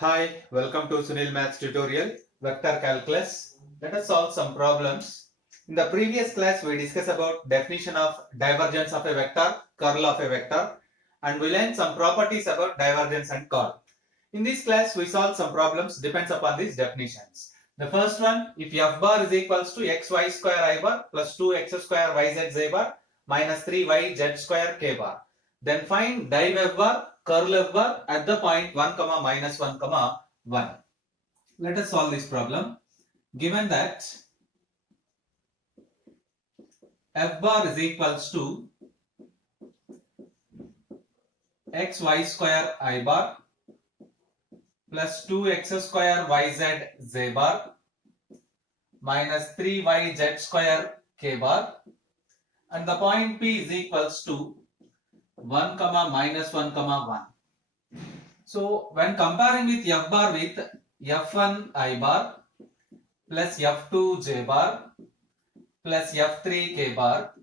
Hi, welcome to Sunil Maths tutorial, Vector Calculus. Let us solve some problems. In the previous class, we discussed about definition of divergence of a vector, curl of a vector, and we learned some properties about divergence and curl. In this class, we solve some problems depends upon these definitions. The first one, if f bar is equals to xy square I bar plus 2x square yz z bar minus 3y z square k bar, then find div f bar, curl f bar at the point 1 comma minus 1 comma 1. Let us solve this problem. Given that f bar is equals to xy square I bar plus 2x square yz z bar minus 3yz square k bar, and the point P is equals to 1 comma minus 1 comma 1. So when comparing with f bar with f1 I bar plus f2 j bar plus f3 k bar,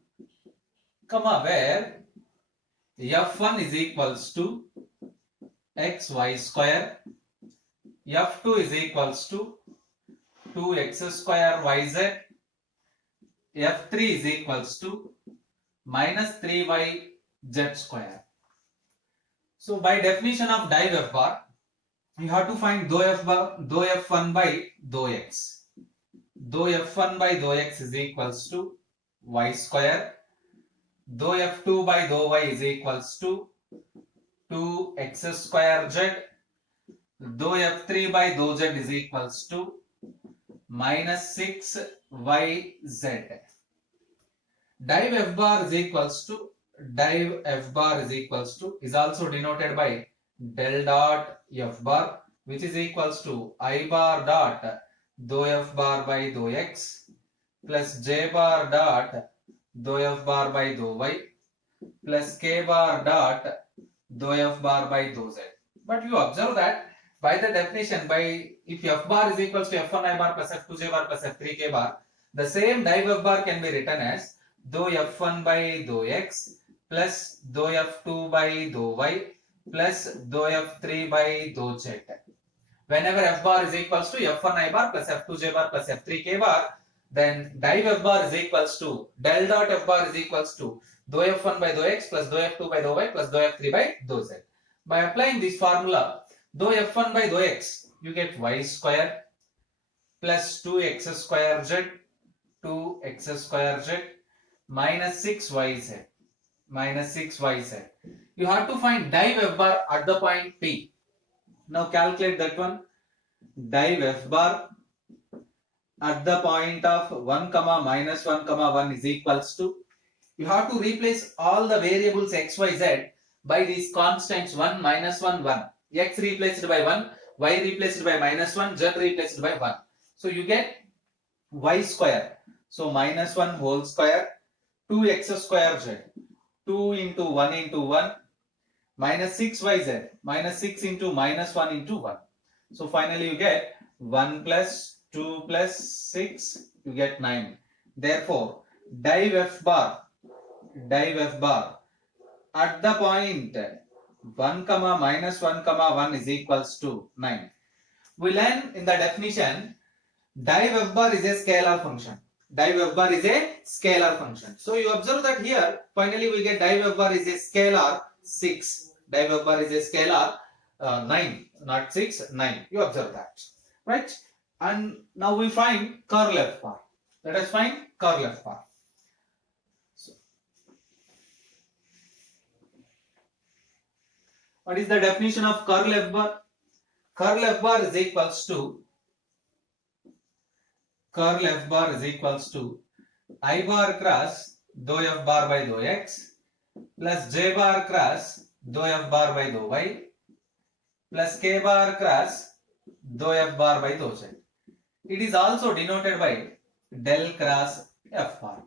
comma, where f1 is equals to xy square, f2 is equals to 2x square yz, f3 is equals to minus 3yz square. So by definition of div f bar, you have to find dou f1 by dou x. Dou f1 by dou x is equals to y square. Dou f2 by dou y is equals to 2x square z. Dou f3 by dou z is equals to minus 6yz. Div f bar is equals to is also denoted by del dot f bar, which is equals to I bar dot dou f bar by dou x plus j bar dot dou f bar by dou y plus k bar dot dou f bar by dou z. But you observe that by the definition, if f bar is equals to f1 I bar plus f2 j bar plus f3 k bar, the same div f bar can be written as dou f1 by dou x plus dou f2 by dou y plus dou f3 by dou z. Whenever f bar is equals to f1 I bar plus f2 j bar plus f3 k bar, then div f bar is equals to del dot f bar is equals to dou f1 by dou x plus dou f2 by dou y plus dou f3 by dou z. By applying this formula, dou f1 by dou x, you get y square plus 2x square z, 2x square z minus 6yz, minus 6yz. You have to find div f bar at the point P. Now calculate that one. Div f bar at the point of 1 comma minus 1 comma 1 is equals to, you have to replace all the variables x, y, z by these constants 1, minus 1, 1. X replaced by 1, y replaced by minus 1, z replaced by 1. So you get y square. So minus 1 whole square, 2x square z, 2 into 1 into 1, minus 6yz, minus 6 into minus 1 into 1. So finally you get 1 plus 2 plus 6, you get 9. Therefore, div f bar at the point 1 comma minus 1 comma 1 is equals to 9. We learn in the definition, div f bar is a scalar function. Div f bar is a scalar function. So you observe that here, finally we get div f bar is a scalar 6. Div f bar is a scalar 9, not 6, 9. You observe that, right? And now we find curl f bar. Let us find curl f bar. What is the definition of curl f bar? Curl f bar is equals to I bar cross dou f bar by dou x plus j bar cross dou f bar by dou y plus k bar cross dou f bar by dou z. It is also denoted by del cross f bar.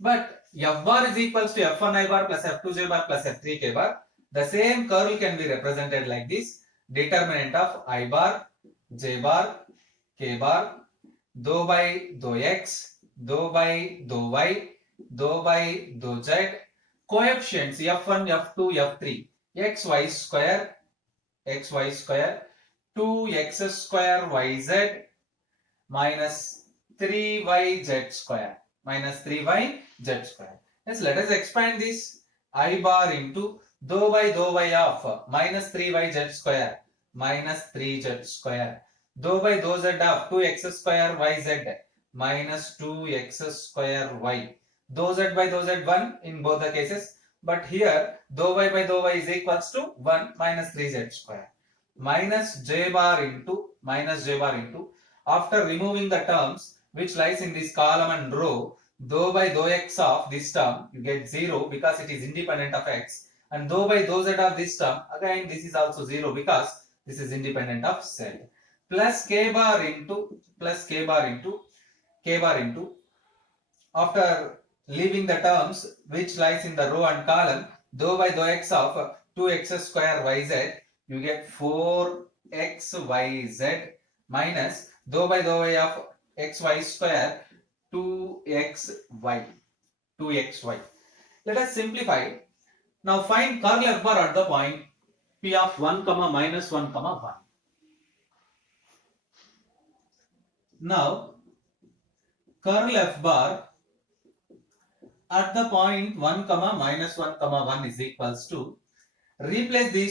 But f bar is equals to f1 I bar plus f2 j bar plus f3 k bar. The same curl can be represented like this. Determinant of I bar, j bar, k bar, dou by dou x, dou by dou y, dou by dou z, coefficients f1, f2, f3, xy square, 2x square yz minus 3yz square. Minus 3yz square. Yes, let us expand this. I bar into dou y of minus 3yz square minus 3z square. Dou z of 2x square yz minus 2x square y. Dou z 1 in both the cases. But here dou y is equals to 1 minus 3z square. Minus j bar into after removing the terms which lies in this column and row, dou x of this term you get 0 because it is independent of x, and dou z of this term, again this is also 0 because this is independent of z, plus k bar into after leaving the terms which lies in the row and column, dou x of 2x square yz, you get 4xyz minus dou y of xy square 2xy. Let us simplify. Now find curl f bar at the point p of 1, minus 1, 1. Now curl f bar at the point 1, minus 1, 1 is equals to, replace the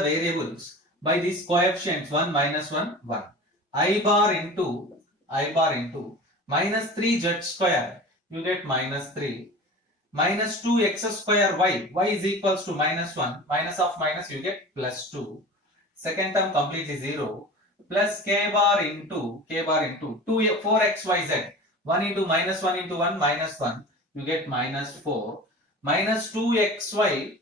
variables by these coefficients 1, minus 1, 1. I bar into minus 3z square, you get minus 3. Minus 2x square y is equals to minus 1. Minus of minus you get plus 2. Second term completely 0. Plus k bar into 4xyz. 1 into minus 1 into 1 minus 1. You get minus 4. Minus 2xy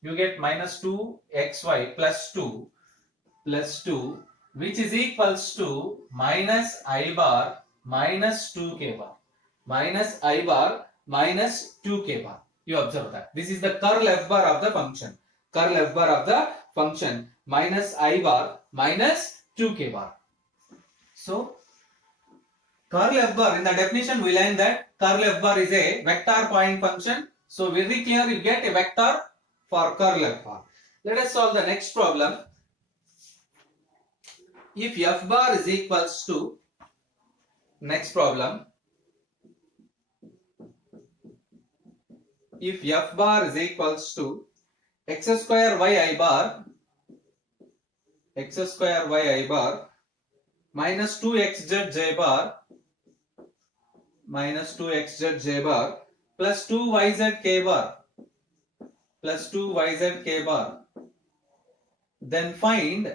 you get minus 2xy plus 2 which is equals to minus I bar minus 2k bar. Minus I bar minus 2k bar. You observe that. This is the curl f bar of the function. Curl f bar of the function minus I bar minus 2k bar. So, curl f bar, in the definition we learned that curl f bar is a vector point function. So, very clear you get a vector for curl f bar. Let us solve the next problem. If f bar is equals to, next problem, if f bar is equals to x square y I bar minus 2xz j bar plus 2yz k bar then find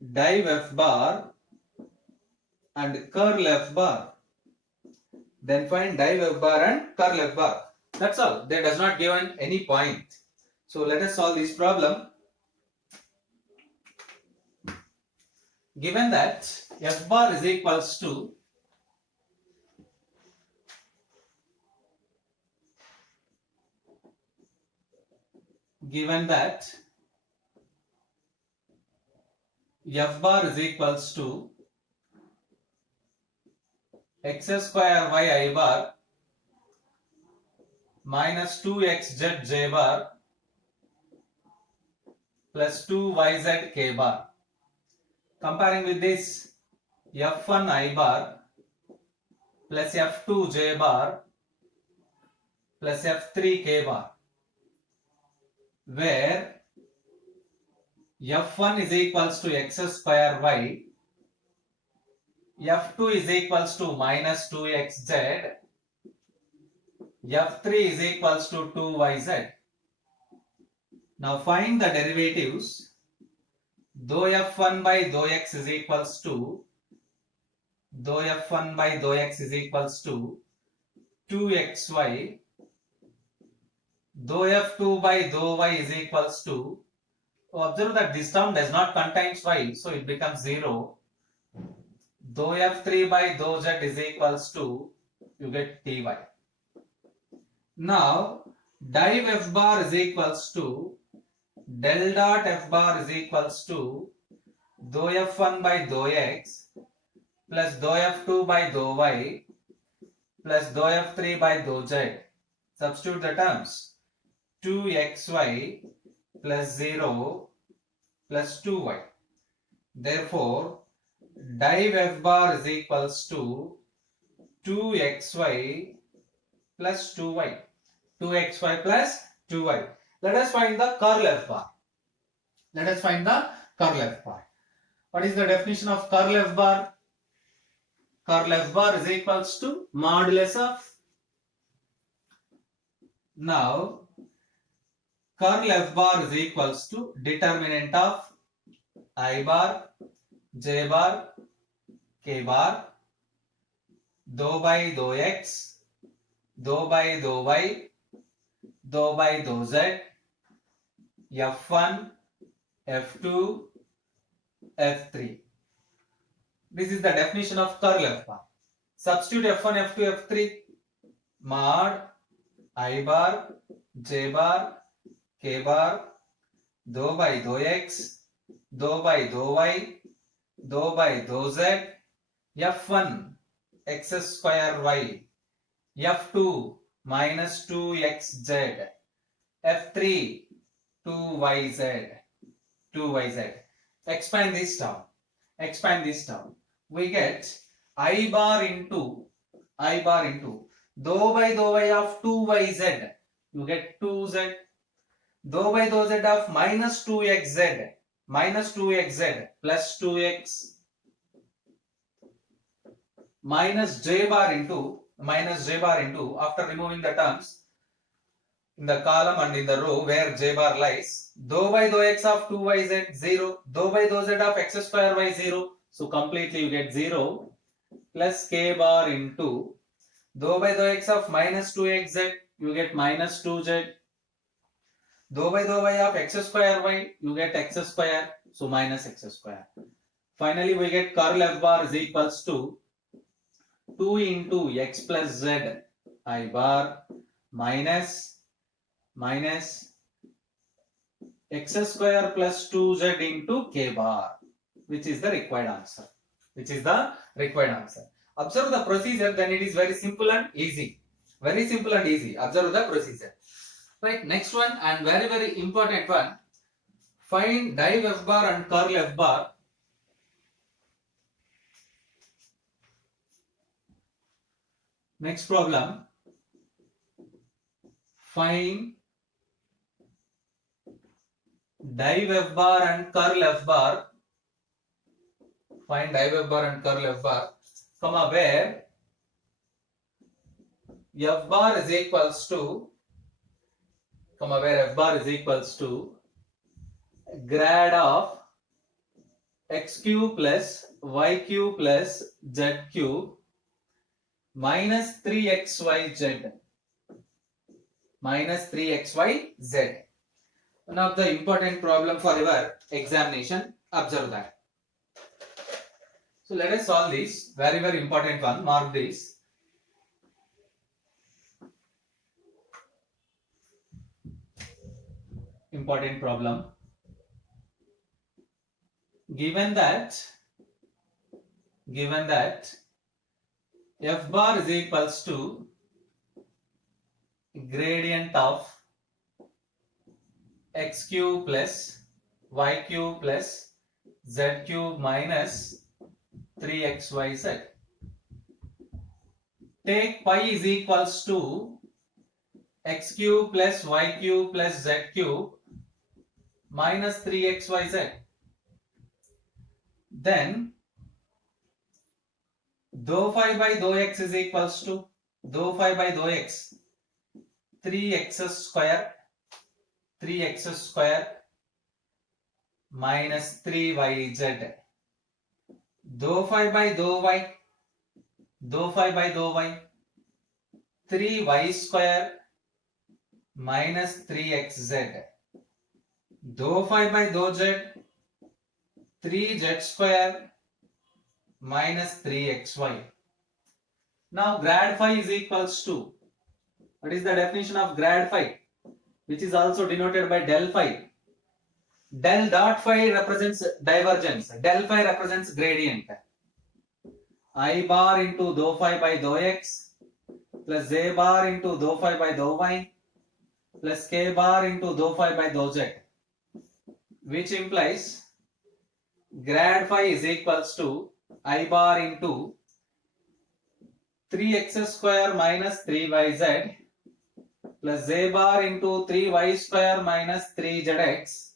div f bar and curl f bar. That's all. They does not given any point. So let us solve this problem. Given that f bar is equals to x square y I bar minus 2xz j bar plus 2yz k bar. Comparing with this, f1 I bar plus f2 j bar plus f3 k bar, where f1 is equals to x square y, f2 is equals to minus 2xz, f3 is equals to 2yz. Now find the derivatives. Dou f1 by dou x is equals to 2xy. Dou f2 by dou y is equals to, observe that this term does not contain y, so it becomes 0. Dou f3 by dou z is equals to, you get ty. Now div f bar is equals to del dot f bar is equals to dou f1 by dou x plus dou f2 by dou y plus dou f3 by dou z. Substitute the terms. 2xy plus 0 plus 2y. Therefore, div f bar is equals to 2xy plus 2y. 2xy plus 2y. Let us find the curl f bar. Let us find the curl f bar. What is the definition of curl f bar? Curl f bar is equals to modulus of. Now, curl f bar is equals to determinant of I bar, j bar, k bar, dou by dou x, dou by dou y, dou by dou z, f1, f2, f3. This is the definition of curl f bar. Substitute f1, f2, f3, mod I bar, j bar, k bar, dou by dou x, dou by dou y, dou by dou z, f1 x square y, f2 minus 2xz, f3 2yz, 2yz. Expand this term. Expand this term. We get I bar into dou by dou y of 2yz. You get 2z. Dou by dou z of minus 2xz plus 2x minus j bar into after removing the terms in the column and in the row where j bar lies, dou by dou x of 2yz 0, dou by dou z of x square y 0, so completely you get 0 plus k bar into dou by dou x of minus 2xz, you get minus 2z, dou by dou y of x square y, you get x square, so minus x square. Finally, we get curl f bar is equals to 2 into x plus z I bar minus x square plus 2z into k bar, which is the required answer. Observe the procedure, then it is very simple and easy. Observe the procedure. Right, next one and very important one. Find div f bar and curl f bar. Next problem. Find div f bar and curl f bar. Find div f bar and curl f bar, comma, where f bar is equals to, grad of x cube plus y cube plus z cube minus 3xyz. One of the important problem for your examination. Observe that. So let us solve this. Very important one. Mark this. Important problem. Given that f bar is equals to gradient of x cube plus y cube plus z cube minus 3xyz. Take pi is equals to x cube plus y cube plus z cube minus 3xyz. Then dou phi by dou x is equals to 3x square minus 3yz. Dou phi by dou y 3y square minus 3xz. Dou phi by dou z 3z square minus 3xy. Now grad phi is equals to, what is the definition of grad phi, which is also denoted by del phi? Del dot phi represents divergence, del phi represents gradient. I bar into dou phi by dou x plus j bar into dou phi by dou y plus k bar into dou phi by dou z. which implies grad phi is equals to I bar into 3x square minus 3yz plus z bar into 3y square minus 3zx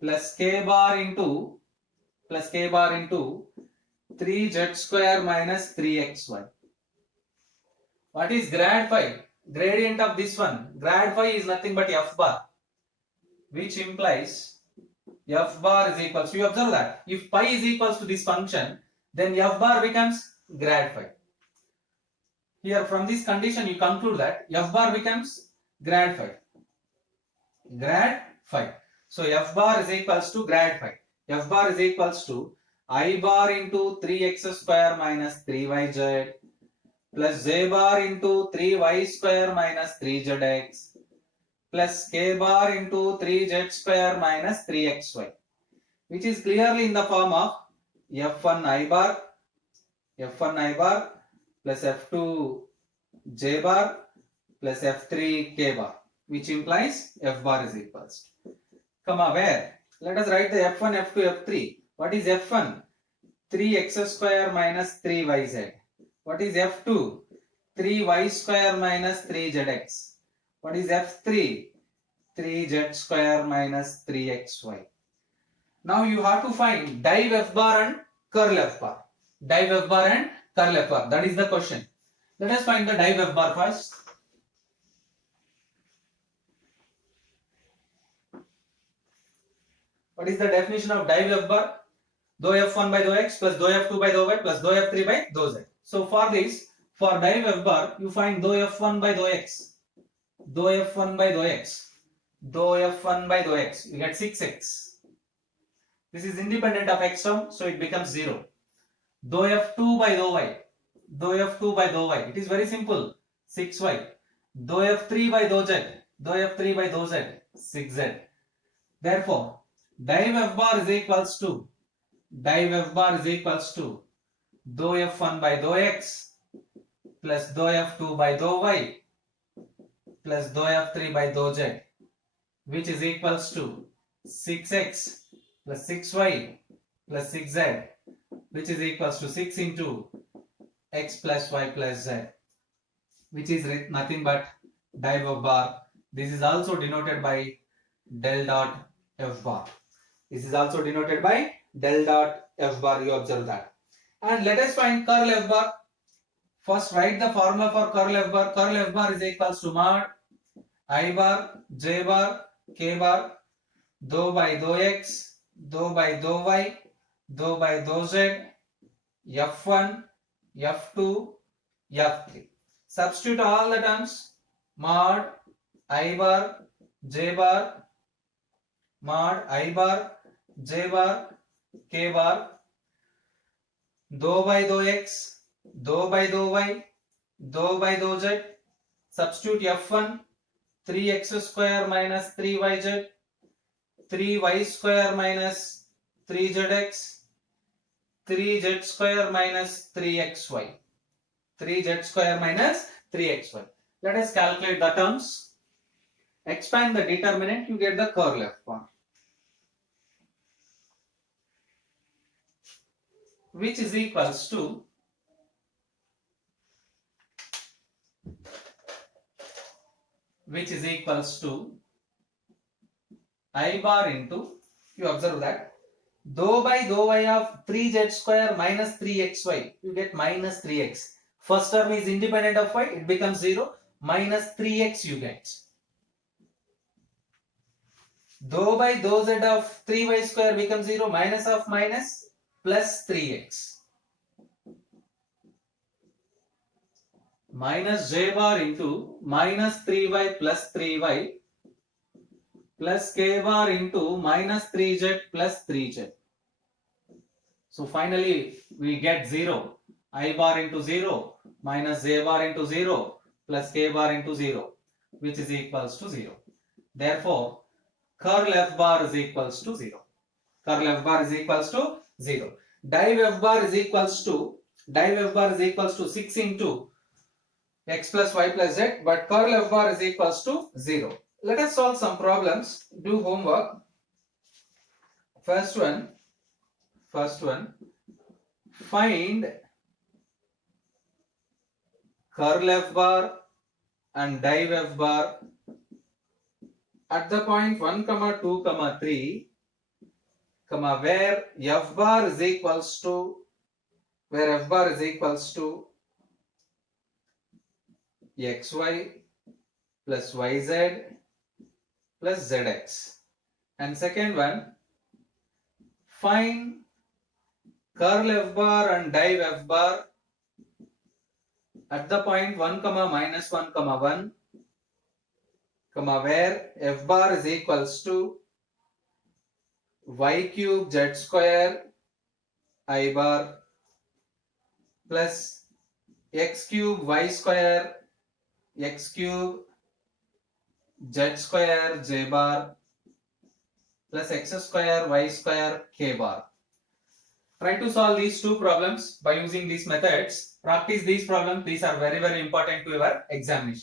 plus k bar into 3z square minus 3xy. What is grad phi? Gradient of this one. Grad phi is nothing but f bar, which implies f bar is equals to, you observe that if pi is equals to this function, then f bar becomes grad phi. Here from this condition you conclude that f bar becomes grad phi. Grad phi. So f bar is equals to grad phi. F bar is equals to I bar into 3x square minus 3yz plus z bar into 3y square minus 3zx plus k bar into 3z square minus 3xy, which is clearly in the form of f1 I bar plus f2 j bar plus f3 k bar, which implies f bar is equals to, comma, where? Let us write the f1, f2, f3. What is f1? 3x square minus 3yz. What is f2? 3y square minus 3zx. What is f3? 3z square minus 3xy. Now you have to find div f bar and curl f bar. Div f bar and curl f bar. That is the question. Let us find the div f bar first. What is the definition of div f bar? Dou f1 by dou x plus dou f2 by dou y plus dou f3 by dou z. So for this, for div f bar, you find dou f1 by dou x. Dou f1 by dou x. Dou f1 by dou x. You get 6x. This is independent of x term, so it becomes 0. Dou f2 by dou y. Dou f2 by dou y. It is very simple. 6y. Dou f3 by dou z. Dou f3 by dou z. 6z. Therefore, div f bar is equals to dou f1 by dou x plus dou f2 by dou y plus dou f3 by dou z, which is equals to 6x plus 6y plus 6z, which is equals to 6 into x plus y plus z, which is nothing but div f bar. This is also denoted by del dot f bar. This is also denoted by del dot f bar. You observe that. And let us find curl f bar. First write the formula for curl f bar. Curl f bar is equals to mod I bar, j bar, k bar, dou by dou x, dou by dou y, dou by dou z, f1, f2, f3. Substitute all the terms. Mod I bar, j bar, mod I bar, j bar, k bar, dou by dou x, dou by dou y, dou by dou z. Substitute f1, 3x square minus 3yz, 3y square minus 3zx, 3z square minus 3xy, 3z square minus 3xy. Let us calculate the terms. Expand the determinant, you get the curl f bar, which is equals to I bar into, you observe that dou by dou y of 3z square minus 3xy, you get minus 3x. First term is independent of y, it becomes 0, minus 3x you get. Dou by dou z of 3y square becomes 0, minus of minus plus 3x. Minus j bar into minus 3y plus 3y plus k bar into minus 3z plus 3z. So finally we get 0. I bar into 0 minus j bar into 0 plus k bar into 0, which is equals to 0. Therefore, curl f bar is equals to 0. Curl f bar is equals to 0. Div f bar is equals to 6 into x plus y plus z, but curl f bar is equals to 0. Let us solve some problems do homework. First one, find curl f bar and div f bar at the point 1, 2, 3, where f bar is equals to xy plus yz plus zx. And second one, find curl f bar and div f bar at the point 1, minus 1, 1, where f bar is equals to y cube z square I bar plus x cube y square x cube z square j bar plus x square y square k bar. Try to solve these two problems by using these methods. Practice these problems. These are very, very important to your examination.